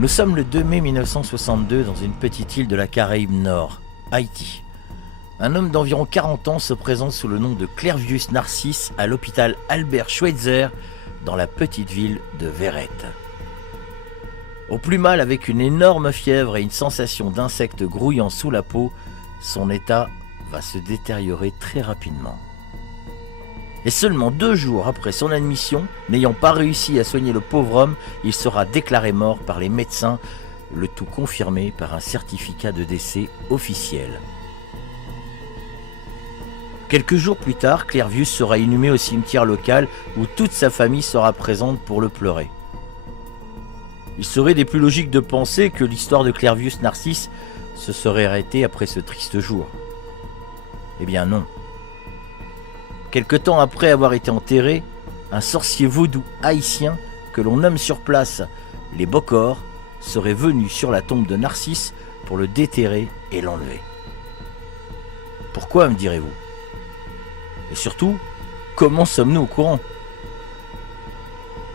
Nous sommes le 2 mai 1962 dans une petite île de la Caraïbe Nord, Haïti. Un homme d'environ 40 ans se présente sous le nom de Clervius Narcisse à l'hôpital Albert Schweitzer dans la petite ville de Verrette. Au plus mal, avec une énorme fièvre et une sensation d'insectes grouillant sous la peau, son état va se détériorer très rapidement. Et seulement 2 jours après son admission, n'ayant pas réussi à soigner le pauvre homme, il sera déclaré mort par les médecins, le tout confirmé par un certificat de décès officiel. Quelques jours plus tard, Clervius sera inhumé au cimetière local où toute sa famille sera présente pour le pleurer. Il serait des plus logiques de penser que l'histoire de Clervius Narcisse se serait arrêtée après ce triste jour. Eh bien non. Quelque temps après avoir été enterré, un sorcier vaudou haïtien que l'on nomme sur place les Bokors serait venu sur la tombe de Narcisse pour le déterrer et l'enlever. Pourquoi, me direz-vous? Et surtout, comment sommes-nous au courant?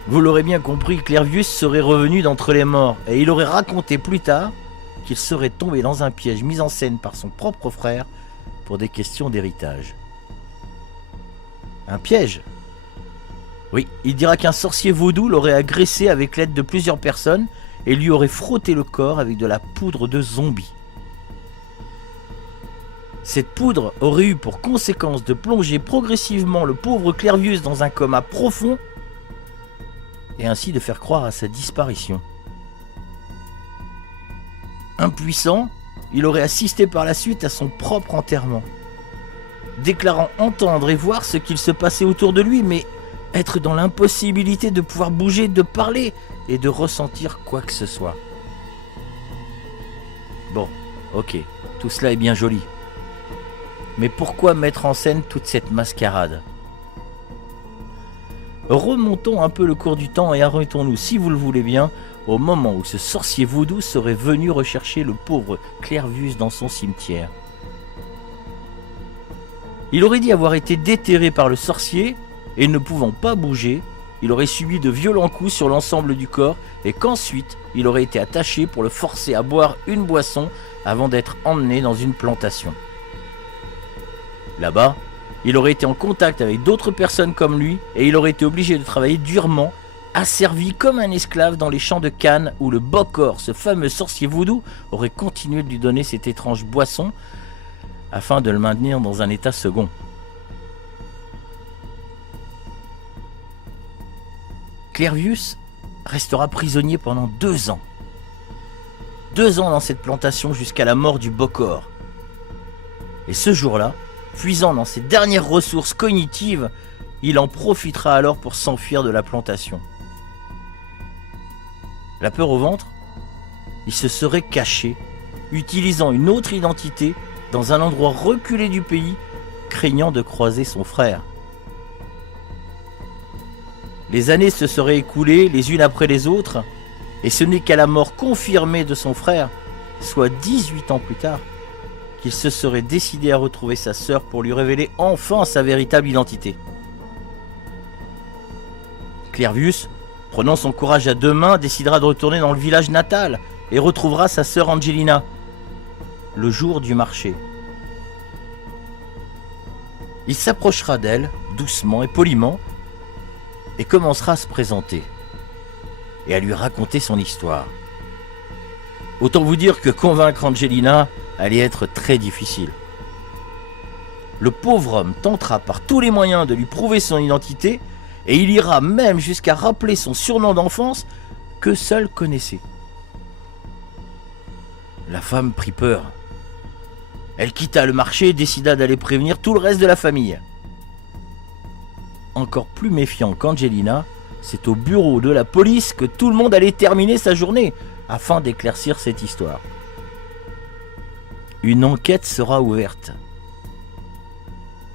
Vous l'aurez bien compris, Clervius serait revenu d'entre les morts et il aurait raconté plus tard qu'il serait tombé dans un piège mis en scène par son propre frère pour des questions d'héritage. Un piège? Oui, il dira qu'un sorcier vaudou l'aurait agressé avec l'aide de plusieurs personnes et lui aurait frotté le corps avec de la poudre de zombie. Cette poudre aurait eu pour conséquence de plonger progressivement le pauvre Clervius dans un coma profond et ainsi de faire croire à sa disparition. Impuissant, il aurait assisté par la suite à son propre enterrement, déclarant entendre et voir ce qu'il se passait autour de lui, mais être dans l'impossibilité de pouvoir bouger, de parler et de ressentir quoi que ce soit. Bon, ok, tout cela est bien joli. Mais pourquoi mettre en scène toute cette mascarade? Remontons un peu le cours du temps et arrêtons-nous, si vous le voulez bien, au moment où ce sorcier vaudou serait venu rechercher le pauvre Clervius dans son cimetière. Il aurait dit avoir été déterré par le sorcier et ne pouvant pas bouger, il aurait subi de violents coups sur l'ensemble du corps et qu'ensuite il aurait été attaché pour le forcer à boire une boisson avant d'être emmené dans une plantation. Là-bas, il aurait été en contact avec d'autres personnes comme lui et il aurait été obligé de travailler durement, asservi comme un esclave dans les champs de canne où le Bokor, ce fameux sorcier vaudou, aurait continué de lui donner cette étrange boisson afin de le maintenir dans un état second. Clervius restera prisonnier pendant 2 ans. 2 ans dans cette plantation jusqu'à la mort du Bokor. Et ce jour-là, puisant dans ses dernières ressources cognitives, il en profitera alors pour s'enfuir de la plantation. La peur au ventre, il se serait caché, utilisant une autre identité dans un endroit reculé du pays, craignant de croiser son frère. Les années se seraient écoulées les unes après les autres, et ce n'est qu'à la mort confirmée de son frère, soit 18 ans plus tard, qu'il se serait décidé à retrouver sa sœur pour lui révéler enfin sa véritable identité. Clervius, prenant son courage à 2 mains, décidera de retourner dans le village natal et retrouvera sa sœur Angelina, le jour du marché. Il s'approchera d'elle, doucement et poliment, et commencera à se présenter et à lui raconter son histoire. Autant vous dire que convaincre Angelina allait être très difficile. Le pauvre homme tentera par tous les moyens de lui prouver son identité et il ira même jusqu'à rappeler son surnom d'enfance que seul connaissait. La femme prit peur. Elle quitta le marché et décida d'aller prévenir tout le reste de la famille. Encore plus méfiant qu'Angelina, c'est au bureau de la police que tout le monde allait terminer sa journée afin d'éclaircir cette histoire. Une enquête sera ouverte.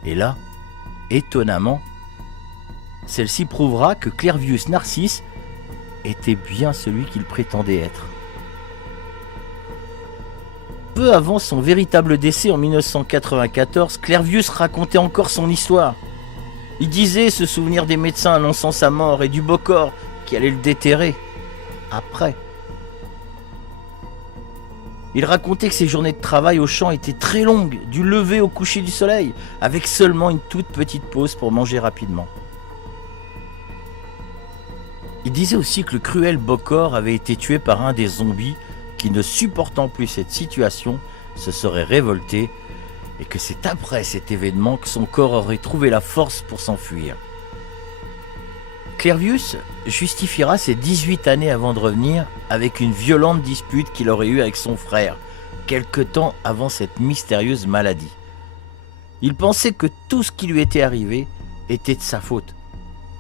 Et là, étonnamment, celle-ci prouvera que Clervius Narcisse était bien celui qu'il prétendait être. Peu avant son véritable décès en 1994, Clervius racontait encore son histoire. Il disait se souvenir des médecins annonçant sa mort et du Bokor qui allait le déterrer. Après. Il racontait que ses journées de travail au champ étaient très longues, du lever au coucher du soleil, avec seulement une toute petite pause pour manger rapidement. Il disait aussi que le cruel Bokor avait été tué par un des zombies qui, ne supportant plus cette situation, se serait révolté et que c'est après cet événement que son corps aurait trouvé la force pour s'enfuir. Clervius justifiera ses 18 années avant de revenir avec une violente dispute qu'il aurait eue avec son frère, quelque temps avant cette mystérieuse maladie. Il pensait que tout ce qui lui était arrivé était de sa faute,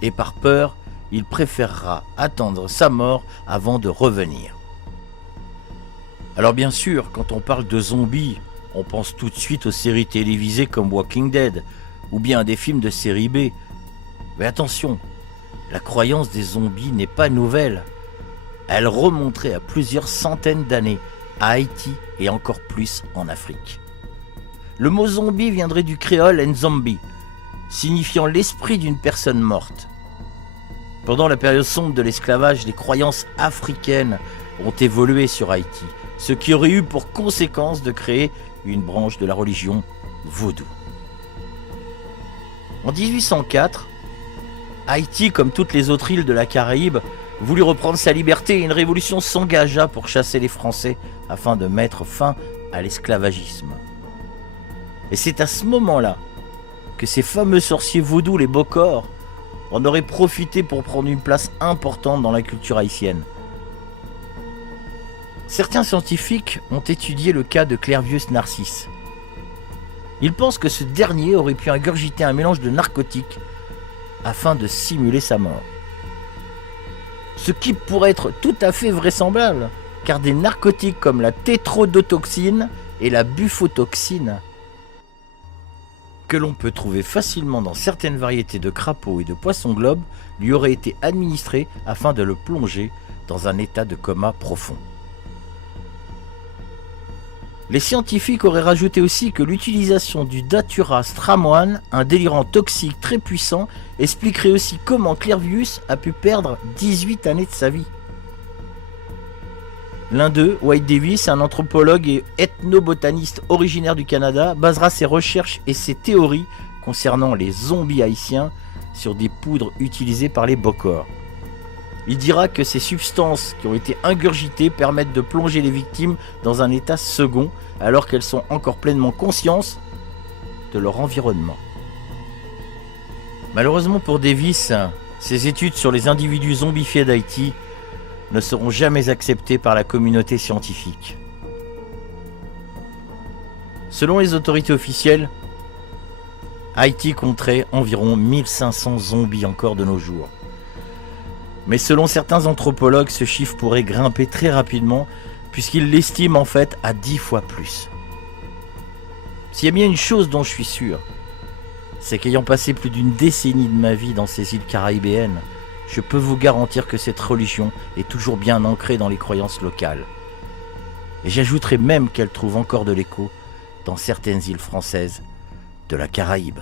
et par peur, il préférera attendre sa mort avant de revenir. Alors bien sûr, quand on parle de zombies, on pense tout de suite aux séries télévisées comme Walking Dead, ou bien à des films de série B. Mais attention, la croyance des zombies n'est pas nouvelle. Elle remonterait à plusieurs centaines d'années, à Haïti et encore plus en Afrique. Le mot zombie viendrait du créole nzombi, signifiant l'esprit d'une personne morte. Pendant la période sombre de l'esclavage, les croyances africaines ont évolué sur Haïti, ce qui aurait eu pour conséquence de créer une branche de la religion vaudou. En 1804, Haïti, comme toutes les autres îles de la Caraïbe, voulut reprendre sa liberté et une révolution s'engagea pour chasser les Français afin de mettre fin à l'esclavagisme. Et c'est à ce moment-là que ces fameux sorciers vaudous, les Bokor, en auraient profité pour prendre une place importante dans la culture haïtienne. Certains scientifiques ont étudié le cas de Clervius Narcisse. Ils pensent que ce dernier aurait pu ingurgiter un mélange de narcotiques afin de simuler sa mort. Ce qui pourrait être tout à fait vraisemblable, car des narcotiques comme la tétrodotoxine et la bufotoxine, que l'on peut trouver facilement dans certaines variétés de crapauds et de poissons globes, lui auraient été administrés afin de le plonger dans un état de coma profond. Les scientifiques auraient rajouté aussi que l'utilisation du datura stramoine, un délirant toxique très puissant, expliquerait aussi comment Clervius a pu perdre 18 années de sa vie. L'un d'eux, White Davis, un anthropologue et ethnobotaniste originaire du Canada, basera ses recherches et ses théories concernant les zombies haïtiens sur des poudres utilisées par les Bokor. Il dira que ces substances qui ont été ingurgitées permettent de plonger les victimes dans un état second alors qu'elles sont encore pleinement conscientes de leur environnement. Malheureusement pour Davis, ces études sur les individus zombifiés d'Haïti ne seront jamais acceptées par la communauté scientifique. Selon les autorités officielles, Haïti compterait environ 1500 zombies encore de nos jours. Mais selon certains anthropologues, ce chiffre pourrait grimper très rapidement puisqu'ils l'estiment en fait à 10 fois plus. S'il y a bien une chose dont je suis sûr, c'est qu'ayant passé plus d'une décennie de ma vie dans ces îles caribéennes, je peux vous garantir que cette religion est toujours bien ancrée dans les croyances locales. Et j'ajouterai même qu'elle trouve encore de l'écho dans certaines îles françaises de la Caraïbe.